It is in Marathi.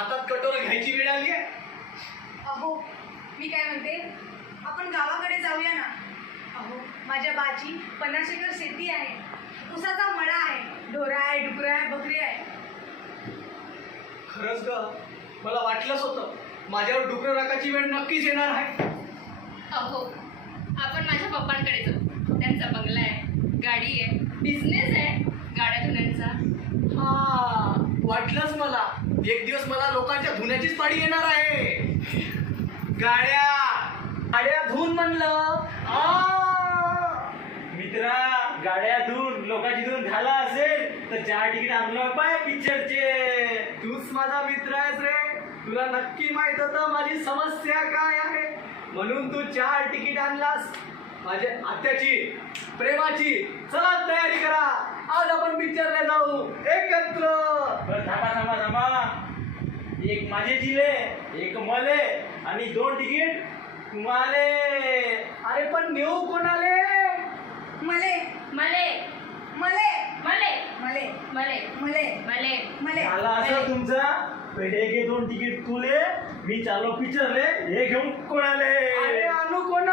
हातात कटोरा घ्यायची वेळ आली आहे. अहो मी काय म्हणते, आपण गावाकडे जाऊया ना. अहो माझ्या बाची 50 एकर शेती आहे, उसाचा मळा आहे, ढोरा आहे, डुकरं आहे, बकरी आहे. खरंच ग, मला वाटलंच होतं माझ्यावर डुकरं राखायची वेळ नक्कीच येणार आहे. अहो आपण माझ्या पप्पांकडे जाऊ. त्यांचा बंगला आहे, गाडी आहे, बिझनेस आहे गाड्या धुण्यांचा. हा वाटलंच मला, एक दिवस मला लोकांच्या धुण्याचीच पाळी येणार आहे. गाड्या धुवून म्हणलं. मित्रा, गाड्या धुवून लोकांची धुवून झाला असेल तर 4 तिकीट आणलं पाय पिक्चरचे. तूच माझा मित्र आहेस रे, तुला नक्की माहित होतं माझी समस्या काय आहे, म्हणून तू 4 तिकीट आणलास. माझ्या आत्याची प्रेमाची. चला तयारी करा, आज आपण पिक्चरला जाऊ एकत्र. बरं थांबा. एक माझे जिले, एक मले आणि 2 तिकीट तुम्हाले. अरे पण नेऊ कोणाले? मले मले मले मले मले मले मले मले मले झाला असं तुमचा. पहिले घे 2 तिकीट तुले, मी चाललो पिक्चरले, हे घेऊन कोणाले. अरे आणू कोण